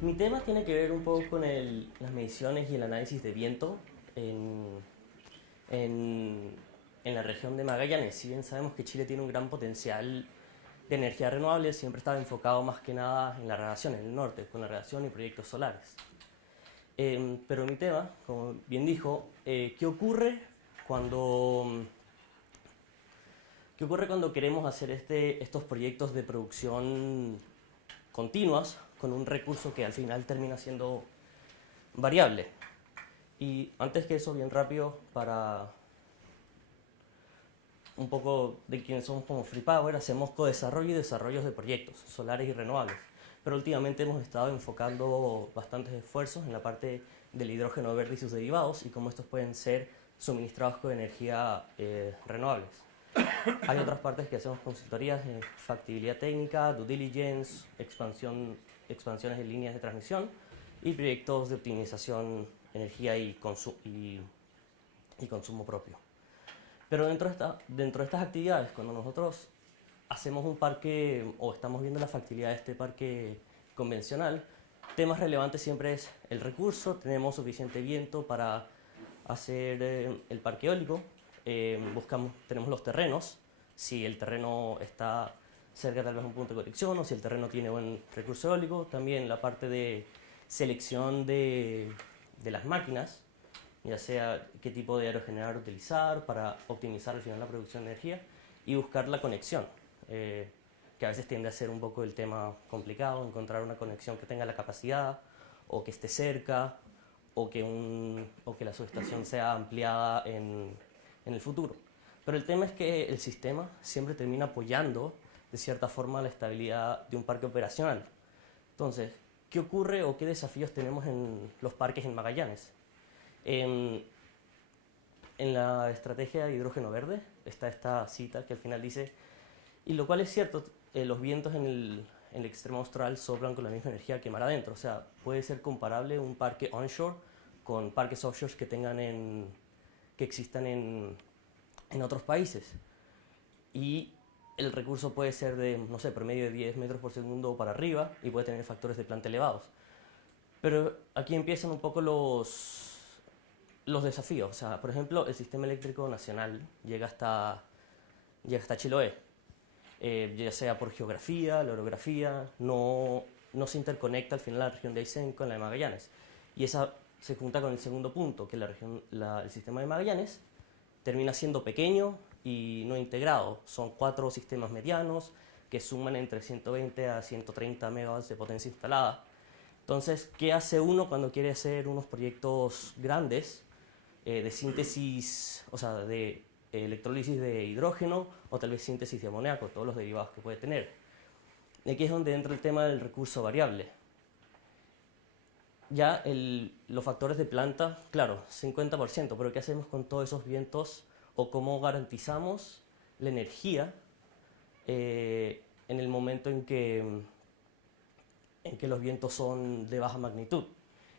Mi tema tiene que ver un poco con las mediciones y el análisis de viento en, en, en la región de Magallanes. Si bien sabemos que Chile tiene un gran potencial de energía renovable, siempre estaba enfocado más que nada en la radiación, en el norte, con la radiación y proyectos solares. Pero mi tema, como bien dijo, ¿qué ocurre cuando, queremos hacer estos proyectos de producción continuas con un recurso que al final termina siendo variable? Y antes que eso, bien rápido, para un poco de quienes somos como Free Power, hacemos co-desarrollo y desarrollos de proyectos solares y renovables. Pero últimamente hemos estado enfocando bastantes esfuerzos en la parte del hidrógeno verde y sus derivados y cómo estos pueden ser suministrados con energía renovables. Hay otras partes que hacemos consultorías de factibilidad técnica, due diligence, expansiones de líneas de transmisión y proyectos de optimización energía y consumo propio. Pero dentro de estas actividades, cuando nosotros hacemos un parque o estamos viendo la factibilidad de este parque convencional, temas relevantes siempre es el recurso, tenemos suficiente viento para hacer el parque eólico, tenemos los terrenos, si el terreno está cerca tal vez de un punto de conexión o si el terreno tiene buen recurso eólico, también la parte de selección de las máquinas, ya sea qué tipo de aerogenerador utilizar para optimizar al final la producción de energía y buscar la conexión, que a veces tiende a ser un poco el tema complicado, encontrar una conexión que tenga la capacidad o que esté cerca o que la subestación sea ampliada en el futuro. Pero el tema es que el sistema siempre termina apoyando de cierta forma la estabilidad de un parque operacional. Entonces, ¿qué ocurre o qué desafíos tenemos en los parques en Magallanes? En la estrategia de hidrógeno verde está esta cita que al final dice, y lo cual es cierto, los vientos en el extremo austral soplan con la misma energía que mar adentro. O sea, puede ser comparable un parque onshore con parques offshore que existan en otros países. Y el recurso puede ser de, no sé, promedio de 10 metros por segundo para arriba y puede tener factores de planta elevados. Pero aquí empiezan un poco los desafíos. O sea, por ejemplo, el sistema eléctrico nacional llega hasta Chiloé, ya sea por geografía, la orografía, no se interconecta al final la región de Aysén con la de Magallanes. Y esa se junta con el segundo punto, que el sistema de Magallanes termina siendo pequeño y no integrado. Son 4 sistemas medianos que suman entre 120 a 130 megawatts de potencia instalada. Entonces, ¿qué hace uno cuando quiere hacer unos proyectos grandes de síntesis, o sea, de electrólisis de hidrógeno o tal vez síntesis de amoníaco, todos los derivados que puede tener? Y aquí es donde entra el tema del recurso variable. Ya los factores de planta, claro, 50%, pero ¿qué hacemos con todos esos vientos o cómo garantizamos la energía en el momento en que los vientos son de baja magnitud?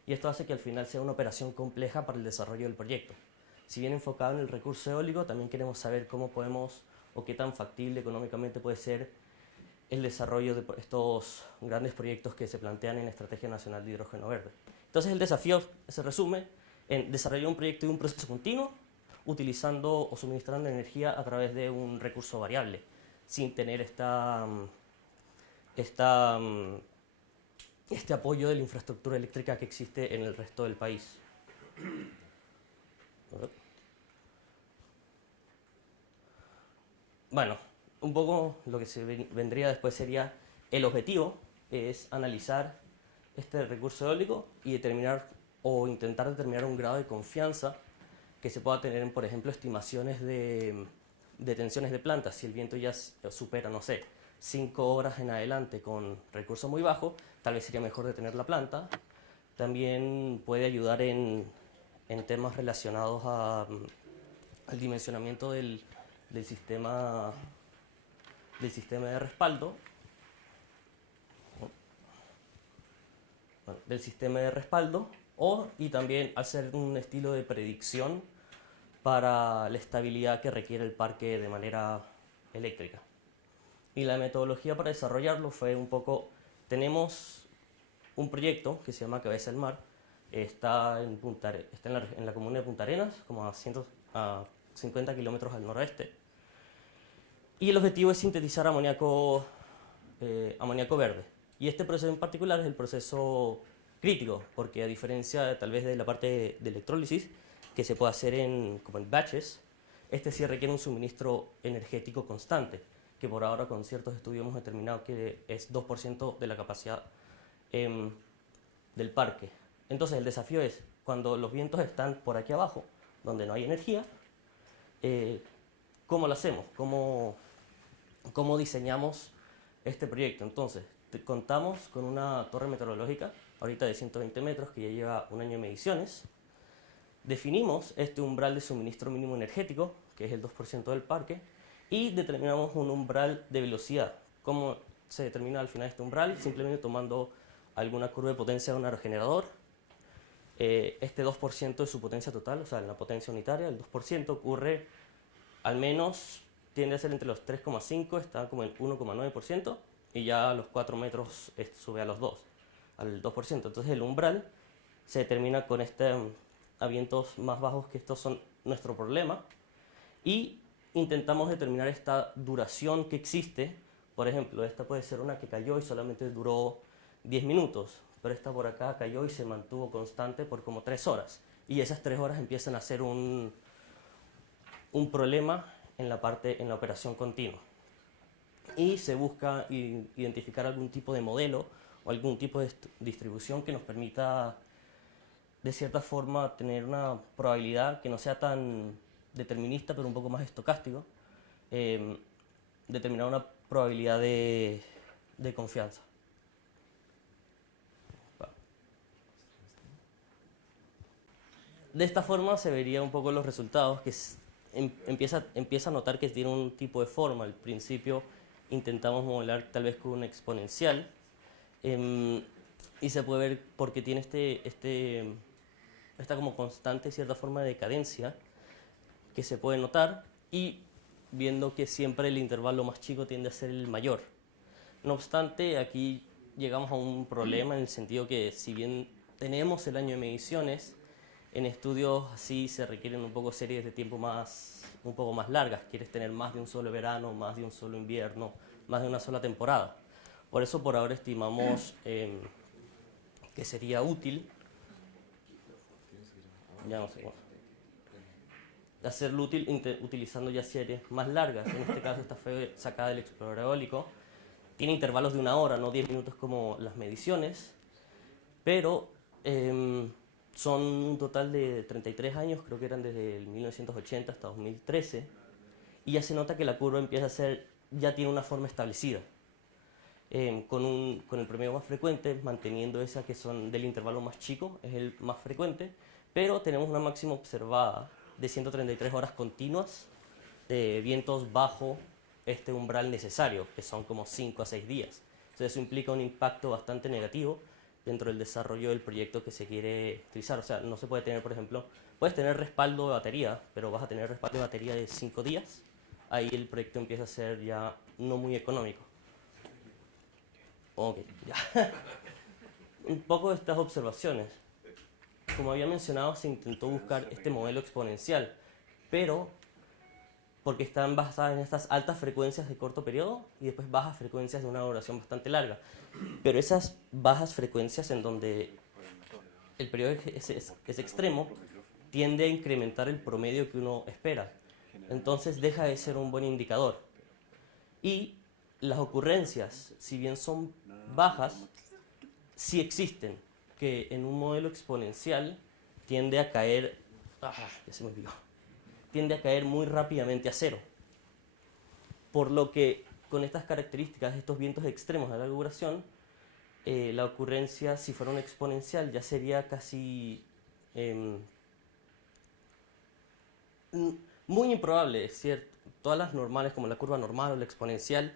Y esto hace que al final sea una operación compleja para el desarrollo del proyecto. Si bien enfocado en el recurso eólico, también queremos saber cómo podemos o qué tan factible económicamente puede ser el desarrollo de estos grandes proyectos que se plantean en la Estrategia Nacional de Hidrógeno Verde. Entonces el desafío se resume en desarrollar un proyecto y un proceso continuo utilizando o suministrando energía a través de un recurso variable, sin tener este apoyo de la infraestructura eléctrica que existe en el resto del país. Bueno, un poco lo que se vendría después sería el objetivo es analizar este recurso eólico y determinar o intentar determinar un grado de confianza que se pueda tener en, por ejemplo, estimaciones de tensiones de planta. Si el viento ya supera, no sé, 5 horas en adelante con recurso muy bajo, tal vez sería mejor detener la planta. También puede ayudar en temas relacionados al dimensionamiento del sistema de respaldo. Y también hacer un estilo de predicción para la estabilidad que requiere el parque de manera eléctrica. Y la metodología para desarrollarlo fue un poco, tenemos un proyecto que se llama Cabeza del Mar. Está en la comuna de Punta Arenas, como a 50 kilómetros al noroeste. Y el objetivo es sintetizar amoníaco verde. Y este proceso en particular es el proceso crítico, porque a diferencia tal vez de la parte de electrólisis, que se puede hacer como en batches, este sí requiere un suministro energético constante, que por ahora con ciertos estudios hemos determinado que es 2% de la capacidad del parque. Entonces el desafío es, cuando los vientos están por aquí abajo, donde no hay energía, ¿cómo lo hacemos? ¿Cómo diseñamos este proyecto? Entonces, contamos con una torre meteorológica, ahorita de 120 metros, que ya lleva un año de mediciones. Definimos este umbral de suministro mínimo energético, que es el 2% del parque, y determinamos un umbral de velocidad. ¿Cómo se determina al final este umbral? Simplemente tomando alguna curva de potencia de un aerogenerador. Este 2% de su potencia total, o sea, la potencia unitaria, el 2% ocurre al menos, tiende a ser entre los 3,5, está como en 1,9%, y ya a los 4 metros sube a los 2, al 2%. Entonces el umbral se determina con a vientos más bajos, que estos son nuestro problema, y intentamos determinar esta duración que existe. Por ejemplo, esta puede ser una que cayó y solamente duró 10 minutos, pero esta por acá cayó y se mantuvo constante por como 3 horas, y esas 3 horas empiezan a ser un problema en la operación continua. Y se busca identificar algún tipo de modelo o algún tipo de distribución que nos permita, de cierta forma, tener una probabilidad que no sea tan determinista, pero un poco más estocástico, determinar una probabilidad de confianza. De esta forma se vería un poco los resultados, que empieza a notar que tiene un tipo de forma. Al principio intentamos modelar tal vez con un exponencial, y se puede ver porque tiene esta como constante cierta forma de decadencia que se puede notar, y viendo que siempre el intervalo más chico tiende a ser el mayor. No obstante, aquí llegamos a un problema en el sentido que, si bien tenemos el año de mediciones, en estudios así se requieren un poco series de tiempo un poco más largas. Quieres tener más de un solo verano, más de un solo invierno, más de una sola temporada. Por eso por ahora estimamos que sería útil, ya no sé, hacerlo útil utilizando ya series más largas. En este caso esta fue sacada del explorador eólico. Tiene intervalos de 1 hora, no 10 minutos como las mediciones, pero son un total de 33 años, creo que eran desde el 1980 hasta 2013, y ya se nota que la curva empieza a ser, ya tiene una forma establecida, con el promedio más frecuente, manteniendo esa que son del intervalo más chico, es el más frecuente, pero tenemos una máxima observada de 133 horas continuas de vientos bajo este umbral necesario, que son como 5 a 6 días. Entonces eso implica un impacto bastante negativo dentro del desarrollo del proyecto que se quiere utilizar. O sea, no se puede tener, por ejemplo, puedes tener respaldo de batería, pero vas a tener respaldo de batería de 5 días. Ahí el proyecto empieza a ser ya no muy económico. Ok, ya. Un poco de estas observaciones. Como había mencionado, se intentó buscar este modelo exponencial, pero porque están basadas en estas altas frecuencias de corto periodo y después bajas frecuencias de una duración bastante larga. Pero esas bajas frecuencias, en donde el periodo es extremo, tiende a incrementar el promedio que uno espera. Entonces deja de ser un buen indicador. Y las ocurrencias, si bien son bajas, sí existen, que en un modelo exponencial tiende a caer... ya se me olvidó. Tiende a caer muy rápidamente a cero. Por lo que, con estas características, estos vientos extremos de larga duración, la ocurrencia, si fuera un exponencial, ya sería casi muy improbable, es cierto. Todas las normales, como la curva normal o la exponencial,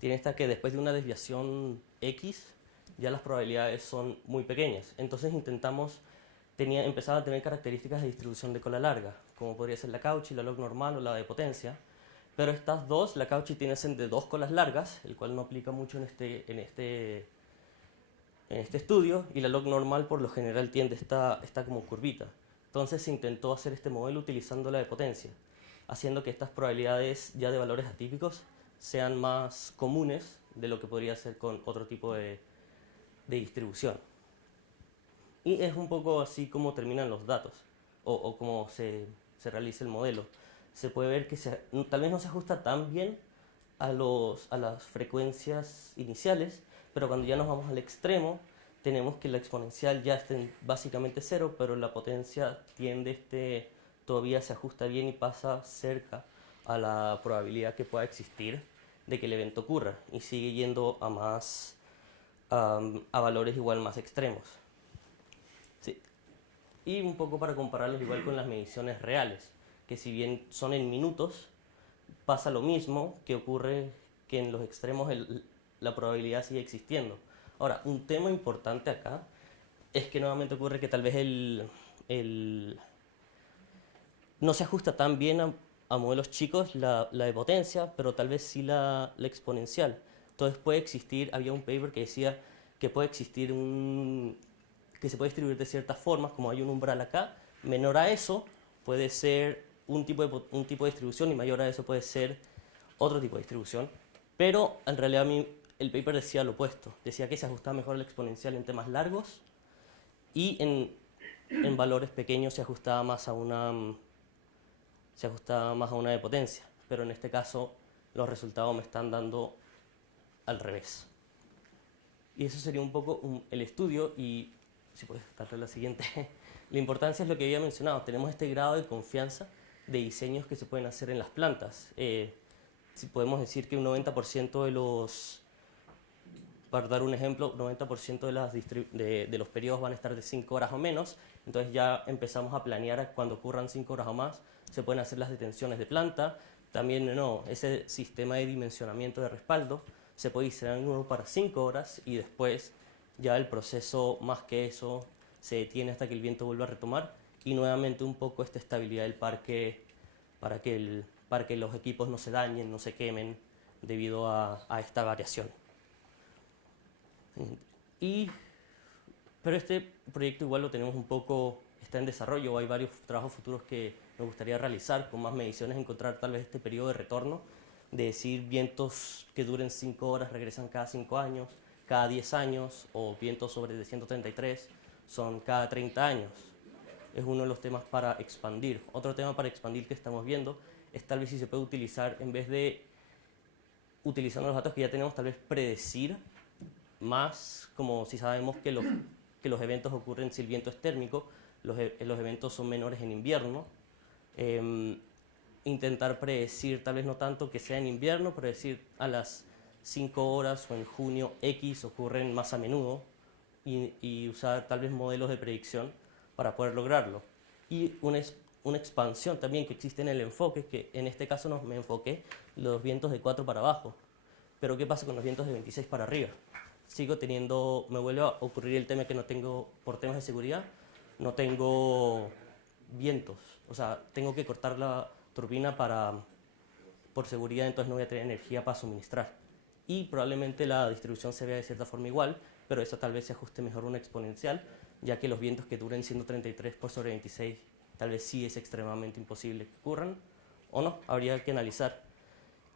tienen esta que después de una desviación X, ya las probabilidades son muy pequeñas. Entonces empezaba a tener características de distribución de cola larga, como podría ser la Cauchy, la log normal o la de potencia. Pero estas dos, la Cauchy tiene de 2 colas largas, el cual no aplica mucho en en este estudio, y la log normal por lo general está como curvita. Entonces se intentó hacer este modelo utilizando la de potencia, haciendo que estas probabilidades ya de valores atípicos sean más comunes de lo que podría ser con otro tipo de distribución. Y es un poco así como terminan los datos, o cómo se realiza el modelo. Se puede ver que tal vez no se ajusta tan bien a las frecuencias iniciales, pero cuando ya nos vamos al extremo, tenemos que la exponencial ya está en básicamente cero, pero la potencia todavía se ajusta bien y pasa cerca a la probabilidad que pueda existir de que el evento ocurra, y sigue yendo a valores igual más extremos. Sí. Y un poco para compararlos igual con las mediciones reales, que si bien son en minutos, pasa lo mismo que ocurre que en los extremos la probabilidad sigue existiendo. Ahora, un tema importante acá es que nuevamente ocurre que tal vez no se ajusta tan bien a modelos chicos la de potencia, pero tal vez sí la exponencial. Entonces puede existir, había un paper que decía que puede existir que se puede distribuir de ciertas formas, como hay un umbral acá, menor a eso puede ser un tipo de distribución y mayor a eso puede ser otro tipo de distribución. Pero en realidad el paper decía lo opuesto, decía que se ajustaba mejor la exponencial en temas largos y en valores pequeños se ajustaba más a una de potencia, pero en este caso los resultados me están dando al revés. Y eso sería un poco el estudio, y si puedes darle la siguiente. La importancia es lo que había mencionado, tenemos este grado de confianza de diseños que se pueden hacer en las plantas. Si podemos decir que un 90% para dar un ejemplo, 90% de los periodos van a estar de 5 horas o menos, entonces ya empezamos a planear cuando ocurran 5 horas o más, se pueden hacer las detenciones de planta. También ese sistema de dimensionamiento de respaldo se puede diseñar uno para 5 horas y después ya el proceso más que eso se detiene hasta que el viento vuelva a retomar, y nuevamente un poco esta estabilidad del parque para que los equipos no se dañen, no se quemen debido a esta variación. Pero este proyecto igual lo tenemos está en desarrollo, hay varios trabajos futuros que me gustaría realizar con más mediciones, encontrar tal vez este periodo de retorno, de decir vientos que duren 5 horas regresan cada 5 años, cada 10 años, o vientos sobre de 133 son cada 30 años. Es uno de los temas para expandir. Otro tema para expandir que estamos viendo es tal vez si se puede utilizar, en vez de utilizando los datos que ya tenemos, tal vez predecir más, como si sabemos que los eventos ocurren si el viento es térmico, los eventos son menores en invierno. Intentar predecir, tal vez no tanto que sea en invierno, pero decir a las 5 horas o en junio X ocurren más a menudo, y usar tal vez modelos de predicción para poder lograrlo. Y una expansión también que existe en el enfoque, que en este caso me enfoqué los vientos de 4 para abajo. Pero ¿qué pasa con los vientos de 26 para arriba? Me vuelve a ocurrir el tema que no tengo, por temas de seguridad, no tengo vientos. O sea, tengo que cortar la turbina por seguridad, entonces no voy a tener energía para suministrar. Y probablemente la distribución se vea de cierta forma igual, pero eso tal vez se ajuste mejor a una exponencial, ya que los vientos que duren 133 por sobre 26 tal vez sí es extremadamente imposible que ocurran, o no, habría que analizar.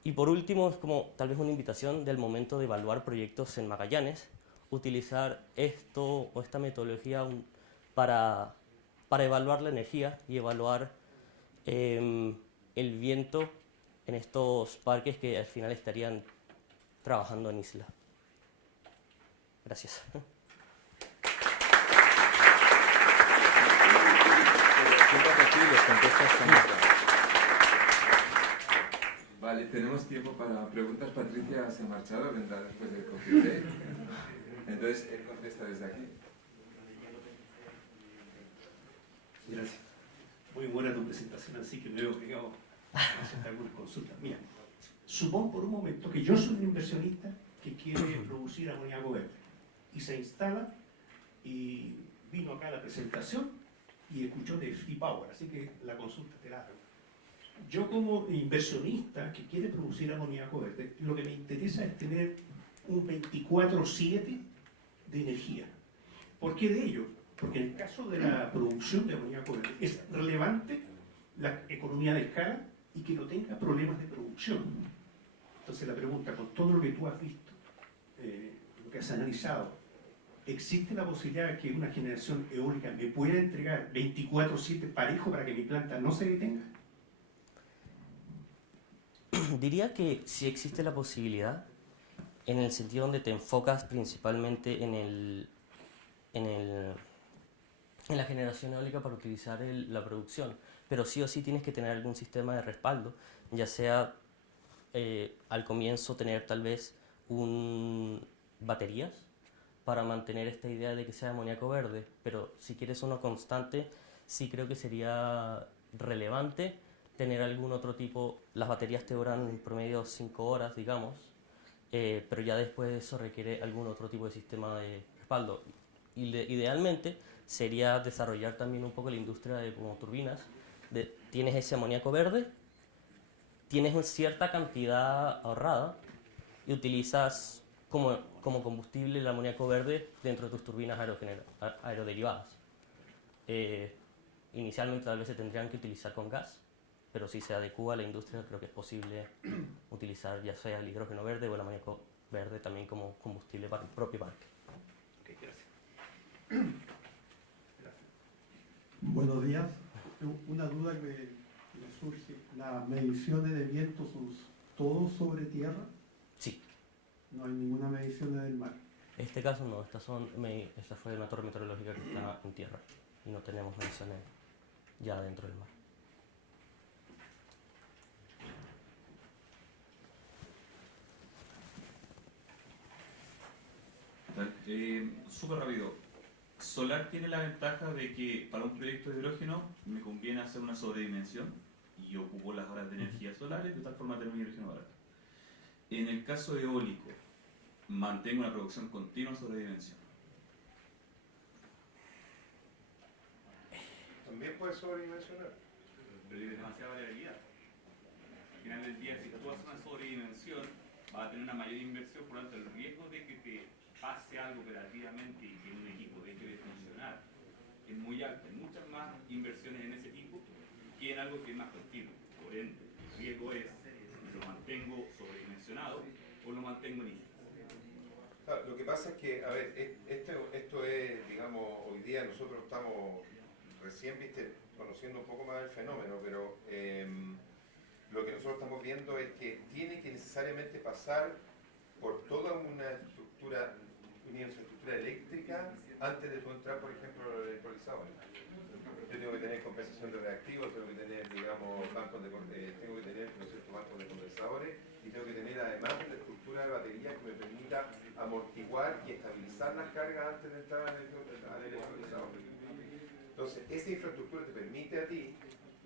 Y por último, es como tal vez una invitación del momento de evaluar proyectos en Magallanes, utilizar esta metodología para evaluar la energía y evaluar el viento en estos parques que al final estarían trabajando en isla. Gracias. Vale, tenemos tiempo para preguntas. Patricia se ha marchado, vendrá después del coffee break. Entonces, él contesta desde aquí. Gracias. Muy buena tu presentación, así que me veo obligado a hacer algunas consultas. Mira, supón por un momento que yo soy un inversionista que quiere producir amoníaco verde y se instala y vino acá a la presentación y escuchó de Free Power, así que la consulta te la hago. Yo como inversionista que quiere producir amoníaco verde, lo que me interesa es tener un 24/7 de energía. ¿Por qué de ello? Porque en el caso de la producción de amoníaco verde es relevante la economía de escala y que no tenga problemas de producción. Entonces la pregunta, con todo lo que tú has visto, lo que has analizado, ¿existe la posibilidad de que una generación eólica me pueda entregar 24/7 parejo para que mi planta no se detenga? Diría que sí existe la posibilidad, en el sentido donde te enfocas principalmente en la generación eólica para utilizar la producción, pero sí o sí tienes que tener algún sistema de respaldo, ya sea al comienzo tener tal vez baterías para mantener esta idea de que sea amoníaco verde, pero si quieres uno constante, sí creo que sería relevante tener algún otro tipo. Las baterías te duran en promedio 5 horas, digamos, pero ya después de eso requiere algún otro tipo de sistema de respaldo. Idealmente sería desarrollar también un poco la industria de como turbinas. Tienes ese amoníaco verde, tienes una cierta cantidad ahorrada y utilizas como combustible el amoníaco verde dentro de tus turbinas aeroderivadas. Inicialmente tal vez se tendrían que utilizar con gas, pero si se adecua a la industria creo que es posible utilizar ya sea el hidrógeno verde o el amoníaco verde también como combustible para el propio parque. Okay, gracias. Buenos días. Una duda que me surge. ¿Las mediciones de viento son todo sobre tierra? Sí. No hay ninguna medición del mar. En este caso no, esta fue una torre meteorológica que está en tierra y no tenemos mediciones ya dentro del mar. Súper rápido. Solar tiene la ventaja de que para un proyecto de hidrógeno me conviene hacer una sobredimensión y ocupo las horas de energía solares de tal forma tener un hidrógeno barato. En el caso eólico, mantengo una producción continua sobredimensión. También puedes sobredimensionar. Pero hay demasiada variabilidad. Al final del día, si tú haces una sobredimensión, vas a tener una mayor inversión, por lo tanto el riesgo de que te pase algo operativamente y que un equipo deje de funcionar es muy alto. Hay muchas más inversiones en ese tipo que en algo que es más continuo. Por ende, el riesgo es, ¿lo mantengo sobredimensionado o lo mantengo en islas? Claro, lo que pasa es que, a ver, esto es, digamos, hoy día nosotros estamos recién, viste, conociendo un poco más el fenómeno, pero lo que nosotros estamos viendo es que tiene que necesariamente pasar por toda una infraestructura eléctrica antes de tú entrar, por ejemplo, los electrolizadores. Yo tengo que tener compensación de reactivos, tengo que tener, digamos, tengo que tener, ¿no es cierto?, bancos de condensadores y tengo que tener además la estructura de batería que me permita amortiguar y estabilizar las cargas antes de entrar al electrolizador. Entonces, esa infraestructura te permite a ti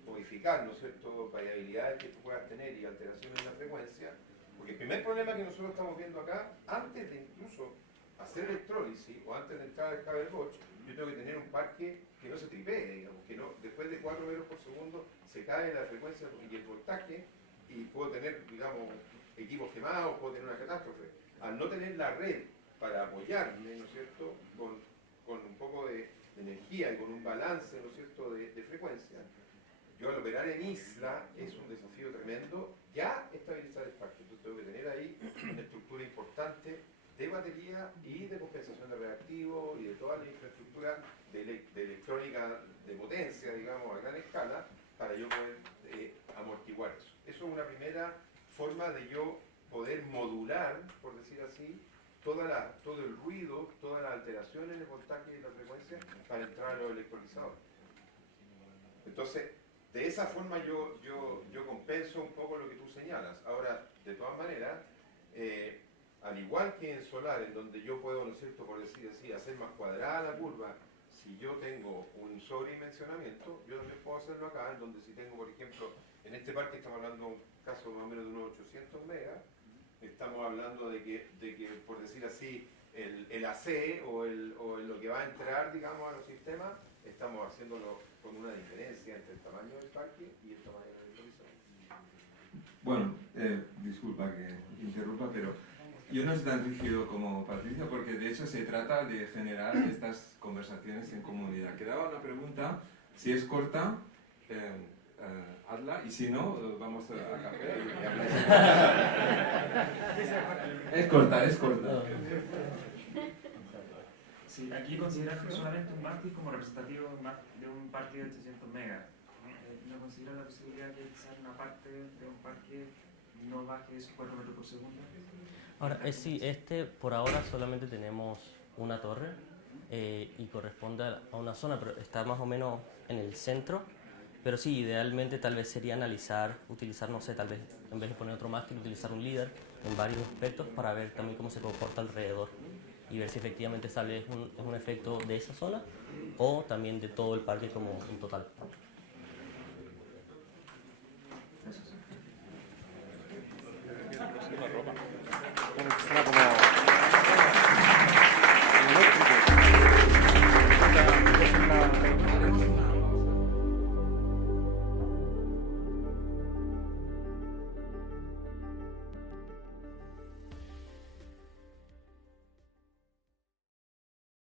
modificar, ¿no es cierto?, variabilidades que tú puedas tener y alteraciones en la frecuencia. Porque el primer problema que nosotros estamos viendo acá, antes de incluso hacer electrólisis o antes de entrar al Haber-Bosch, yo tengo que tener un parque que no se tripee, digamos, que no, después de 4 metros por segundo se cae la frecuencia y el voltaje y puedo tener, digamos, equipos quemados, puedo tener una catástrofe. Al no tener la red para apoyarme, ¿no es cierto?, con un poco de energía y con un balance, ¿no es cierto?, de frecuencia, yo al operar en isla es un desafío tremendo ya estabilizar el parque. Entonces tengo que tener ahí una estructura importante de batería y de compensación de reactivos y de toda la infraestructura de electrónica de potencia, digamos, a gran escala, para yo poder amortiguar eso. Eso es una primera forma de yo poder modular, por decir así, todo el ruido, todas las alteraciones en el voltaje y la frecuencia para entrar a los electrolizadores. Entonces, de esa forma yo compenso un poco lo que tú señalas. Ahora, de todas maneras, al igual que en solar, en donde yo puedo, ¿no es cierto?, por decir así, hacer más cuadrada la curva, si yo tengo un sobredimensionamiento, yo también puedo hacerlo acá, en donde si tengo, por ejemplo, en este parque estamos hablando de un caso más o menos de unos 800 megas, estamos hablando de que por decir así, el AC o lo que va a entrar, digamos, a los sistemas, estamos haciéndolo con una diferencia entre el tamaño del parque y el tamaño del televisor. Bueno, disculpa que interrumpa, pero yo no soy tan rígido como Patricia, porque de hecho se trata de generar estas conversaciones en comunidad. Quedaba una pregunta, si es corta, hazla, y si no, vamos a café y habláis. Es corta, es corta. Sí, aquí consideran solamente un mástil como representativo de un parque de 800 megas. ¿No consideran la posibilidad de que quizás una parte de un parque no baje esos 4 metros por segundo? Ahora, sí, por ahora solamente tenemos una torre y corresponde a una zona, pero está más o menos en el centro. Pero sí, idealmente tal vez sería utilizar, no sé, tal vez en vez de poner otro mástil, utilizar un líder en varios aspectos para ver también cómo se comporta alrededor y ver si efectivamente tal vez es un efecto de esa zona o también de todo el parque como un total. Eso sí.